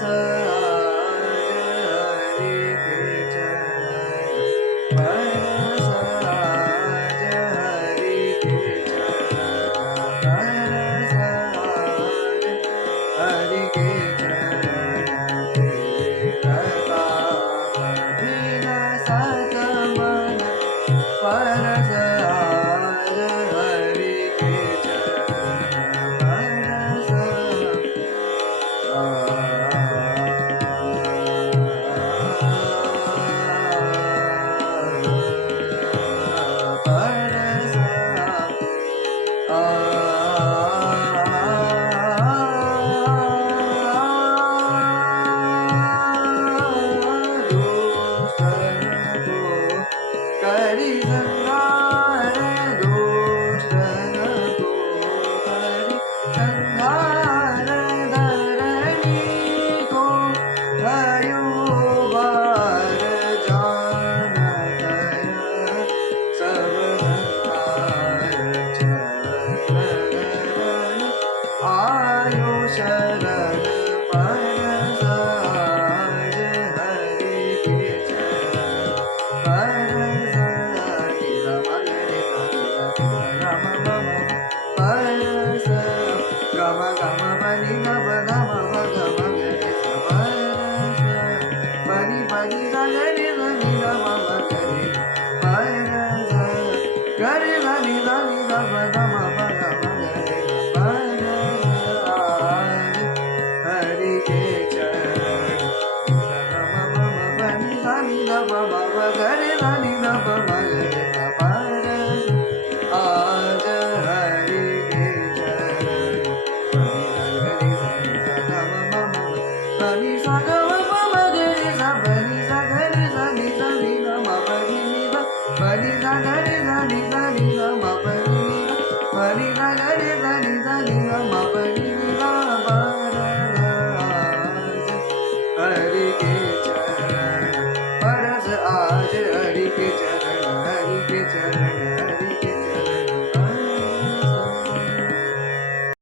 परस आज हरि के चरण परस आज हरि के चरण परस आज हरि के चरण विलसत मन परस आज हरि के चरण परस करी संहार दुष्ट नको करी संहार धरणी को भयो बार जानत सब संहार चरण आयो शरण परस आज हरि के चरण परस परस गम गम बनि नव गम गम गरे परस बनि बनि गरे बनि नव गरे परस गरे बनि बनि नव गम गम गरे परस आज हरि के चरण गम गम बनि बनि नव गरे बनि नव गरे परस आज हरि के चरण बनि सा गम मम गरे सा बनि सा गरे सा नि सा नि गम बनि नि बनि सा गरे सा नि गम बनि बनि सा गरे सा नि गम बनि नि परस आज हरि के चरण परस आज